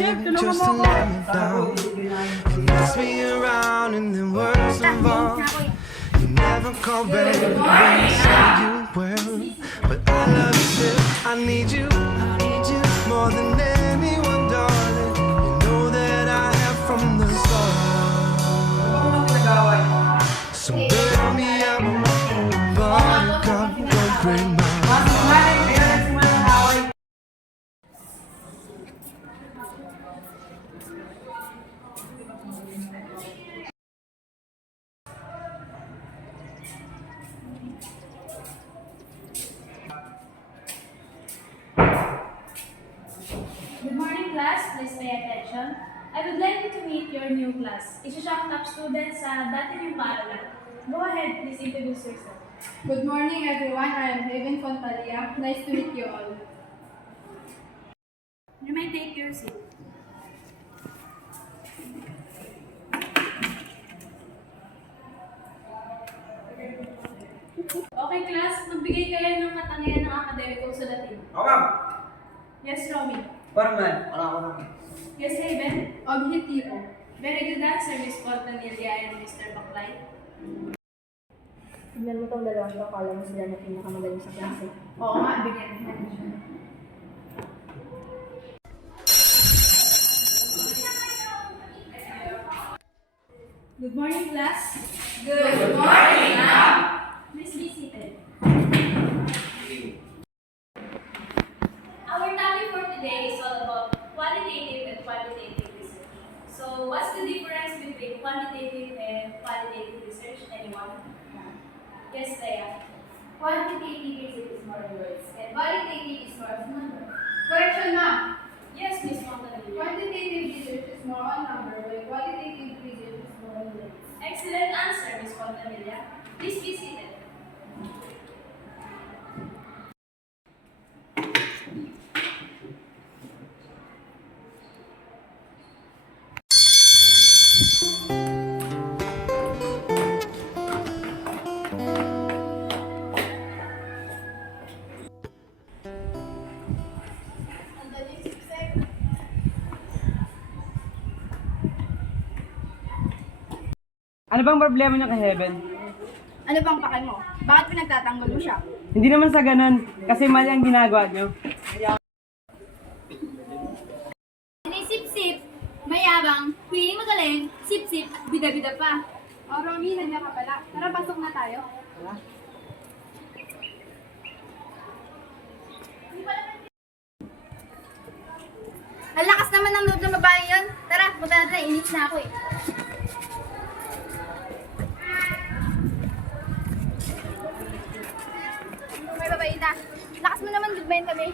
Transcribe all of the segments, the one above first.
trying just to let me down. You mess me around and then words involved. You never call back when you said you will. But I love you still, I need you more than anyone, darling. You know that I have from the start. So build me up, buttercup, don't break my Good morning, class. Please pay attention. I would like you to meet your new class. Isa siyang top student sa dati niyong paaralan. Go ahead, please introduce yourself. Good morning, everyone. I am Haven Fontalia. Nice to meet you all. You may take your seat. Okay, class. Magbigay kayo ng katangian ng akademiko sa Latin. Oo, ma'am. Yes, Romy. Parang wala ko naman. Yes, Haven. Objetivo. Very good answer, Miss Fontanilla and Mr. Baclay. Tignan mo tong dalawang to, kala mo sila na pinakamagaling sa klase. Oo nga, bigyan mo. Good morning, class. Good morning, ma'am. Please be seated. Our topic for today is all about qualitative and quantitative research. So, what's the difference between quantitative and qualitative research? Anyone? Yes, Leia. Quantitative research is more words, and qualitative is more of number. Correction, ma'am. Yes, Miss Fontanilla. Quantitative research is more on number, while qualitative research is more on words. Excellent answer, Miss Fontanilla. Please be seated. Ano bang problema niya kay Heaven? Ano bang pakay mo? Bakit pinagtatanggol mo siya? Hindi naman sa ganun, kasi mali ang ginagawa niyo. Sip-sip, mayabang, piling magaling, sip-sip, at bida-bida pa. O, Romy, nandiyan ka pala. Tara, pasok na tayo. Ang lakas naman ng loob ng babae yun. Tara, punta natin. Init na ako eh. May babaita. Lakas mo naman gudbayin kami.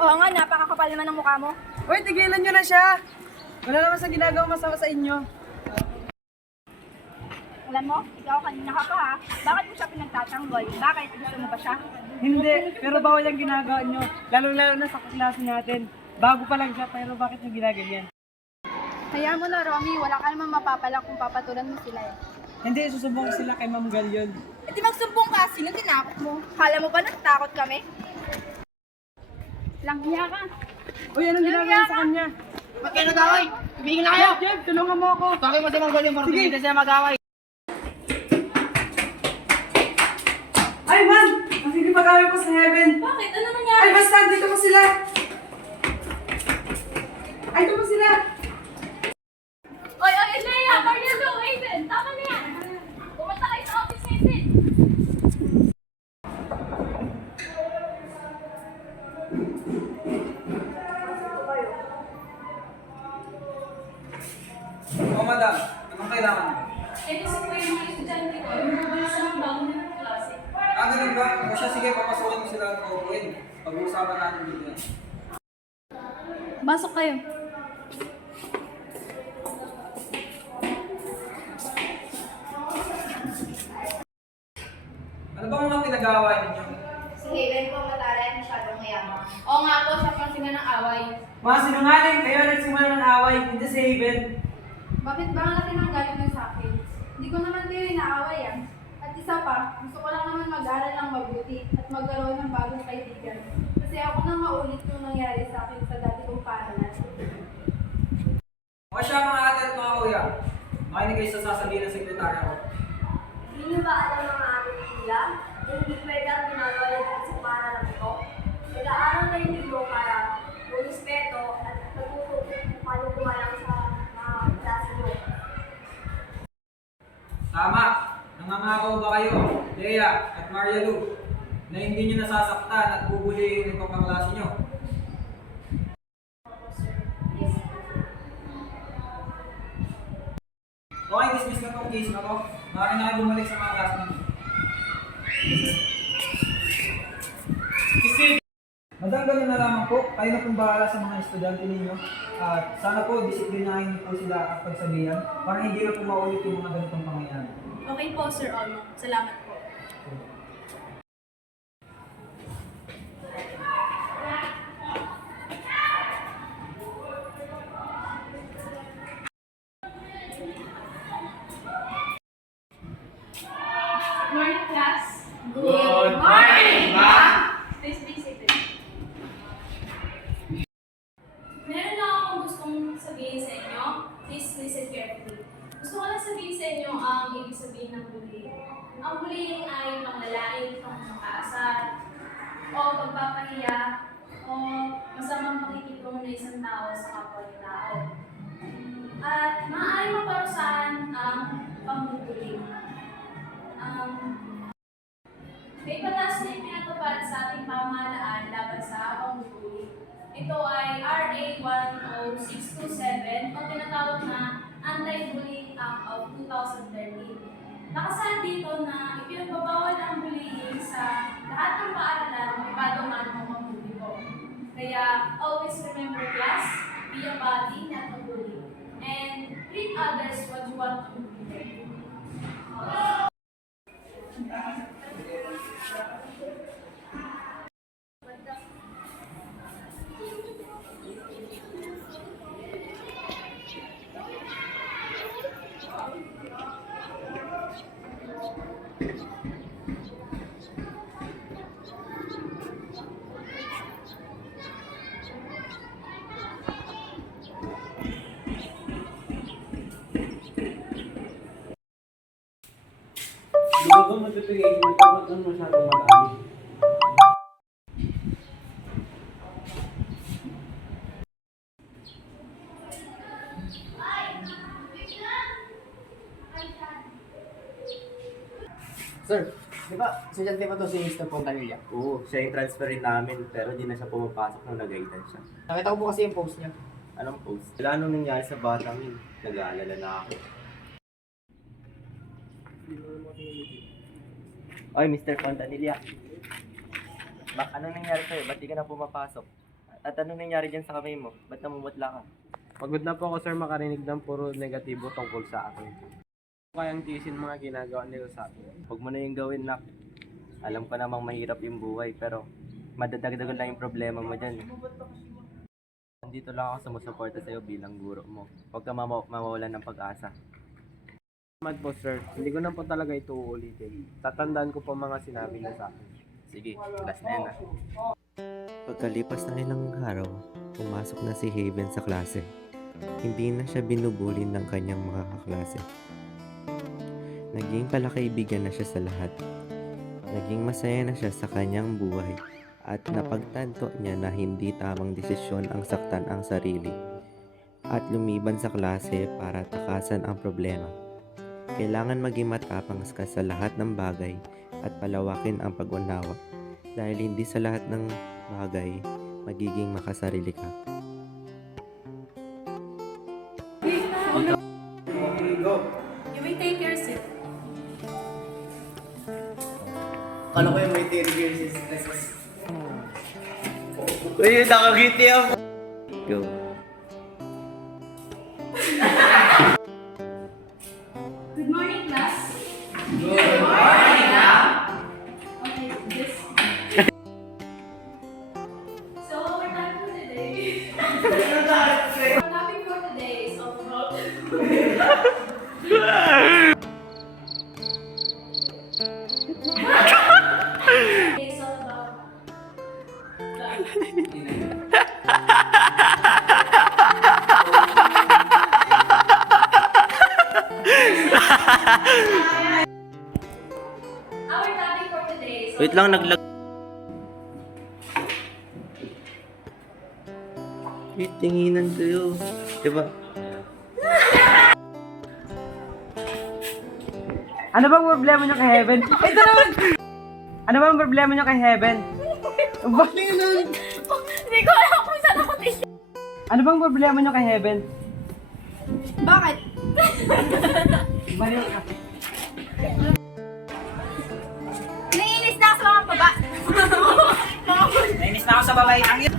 Oo nga, napakakapal naman ng mukha mo. Uy, tigilan niyo na siya! Wala naman sa ginagawa masama sa inyo. Alam mo, ikaw kanina ka pa ha. Bakit mo siya pinagtatanggol? Bakit? Gusto mo ba siya? Hindi, pero bawal ang ginagawa niyo. Lalo-lalo na sa kaklase natin. Bago pa lang siya, pero bakit niyo ginaganyan? Hayaan mo na, Romy. Wala ka naman mapapala kung papatulan mo sila eh. Hindi, susubong sila kay Ma'am Galion. E di magsumbong ka, sino tinakot mo? Kala mo ba natatakot kami? Langhiya ka. Uy, anong ginagawa niyo sa kanya? Ba't kayo nag-away? Ibigin na kayo! Jeff, tulungan mo ako! Bakit mo si Mang Golion para pilitin siya mag-away? Ay, man! Sige, mag-away po sa Heaven! Bakit? Ano nangyari? Ay, basta! Dito po sila! Ay, ito po sila! Oy, Leia! Marielo! Aiden! Tama na yan! Pumunta kayo sa office, Aiden! Oh, madam. Anong kailangan? Eh, kasi po yung mga estudyante ko, lumabas sa bago na ng klase. Ganun ba? O siya, sige, papasukin mo sila at paupuin. Pag-uusapan natin dito yan. Basok kayo. Ano bang mga pinag-aaway ninyo? Si Haven po mataray, masyadong mayaman. Oo nga po, siya pang sila ng away. Mga sinungaling, kayo nagsimula ng away, hindi si Haven. Bakit ba ang laki ng galit mo sa akin? Hindi ko naman kayo inaaway ah. At isa pa, gusto ko lang naman mag-aral ng mabuti at magkaroon ng bagong kaibigan. Kasi ako nang maulit yung nangyari sa akin sa dati kong paaralan. siya mga ate at mga kuya. Makinig kayo sa sasabihin ng sekretarya ko. Hindi niyo ba alam mga ating nila? Hindi pwede ang ginagawa natin sa pangalan ito. Nag-aaral kayo dito para respeto at natuto kung paano gumalang sa mga klase mo. Tama! Nangangako ba kayo, Leia at Maria Lu, na hindi nyo nasasaktan at bubulihin itong kaklase nyo? Okay, dismiss na itong case na to. Maaari na kayo bumalik sa mga klase ninyo. Madam, ganun na lamang po. Kayo na pong bahala sa mga estudyante ninyo. At sana po, disiplinahin niyo po sila at pagsabihan para hindi na po maulit yung mga ganitong pangyayari. Okay po, Sir Olmo. Salamat po. Good morning, class. Good morning, ma'am! Please be seated. Meron lang akong gustong sabihin sa inyo. Please listen carefully. Gusto ko lang sabihin sa inyo ang ibig sabihin ng bullying. Ang bullying ay panglalain, pangkaasar, o pagpapahiya, o masamang pakikitungo ng isang tao sa kapwa ng tao. At maaaring maparusahan ang pambubullying. May batas na ipinatupad sa ating pamahalaan laban sa pambubullying. Ito ay RA 10627 o tinatawag na Anti-Bullying Act of 2013. Nakasaad dito na ipinagbabawal ang bullying sa lahat ng paaralan ng ibaduman o pampubliko. Kaya always remember class, be a body, not a bully. And treat others what you want to be. Di ba ba matipigay mo ito? Ba't ano masyadong marami? Sir, di ba estudyante pa to si Mr. Pontanilla? Oo, siya yung transferin namin pero di na siya pumapasok nung nag-aidan siya. Nakita ko po kasi yung post niya. Anong post? Wala nung nangyari sa batang yun. Nag-aalala na ako. Oy, Mr. Fontanilla. Anong nangyari sa'yo? Ba't di ka na pumapasok? At anong nangyari dyan sa kamay mo? Ba't namumutla ka? Pagod na po ako sir makarinig ng puro negatibo tungkol sa akin. Kayang tiisin mga ginagawa nila sa akin. Huwag mo na yung gawin, nak. Alam ko namang mahirap yung buhay pero madadagdagan lang yung problema mo dyan. Nandito lang ako sumusuporta sa'yo bilang guro mo. Huwag ka mawawalan ng pag-asa. Salamat po sir, hindi ko na po talaga ito uulitin. Tatandaan ko po mga sinabi niyo sa akin. Sige, class na yan, Pagkalipas ng ilang araw, pumasok na si Haven sa klase. Hindi na siya binubuli ng kanyang mga kaklase. Naging palakaibigan na siya sa lahat. Naging masaya na siya sa kanyang buhay at napagtanto niya na hindi tamang desisyon ang saktan ang sarili at lumiban sa klase para takasan ang problema. Kailangan maging matapang ka sa lahat ng bagay at palawakin ang pag-unawa dahil hindi sa lahat ng bagay magiging makasarili ka. You may take your seat. Kala ko yung may 30 years is lessons. Uy, nakagiti ako! Go. Good morning, class. Good morning, ma'am. Okay, this. So, our topic for today. Our topic for today is overall. It's all about love. Wait lang, naglag... Wait, tinginan kayo. Diba? Ano bang problema nyo kay Heaven? Ito naman! Ano bang problema nyo kay Heaven? Hindi ko alam kung saan ako tiyo. Ano bang problema nyo kay Heaven? Bakit? Baliw ka. Naiinis na ako sa mga baba. Nainis na ako sa babae. Ang yun.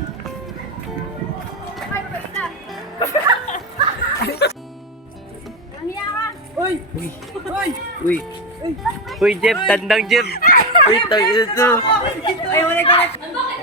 Ay, babait na. Nanghiya ka. Uy! Uy! Uy! Uy, Jeff! Tandang Jeff! Uy, tayo ito! Ay, wala ka. Bakit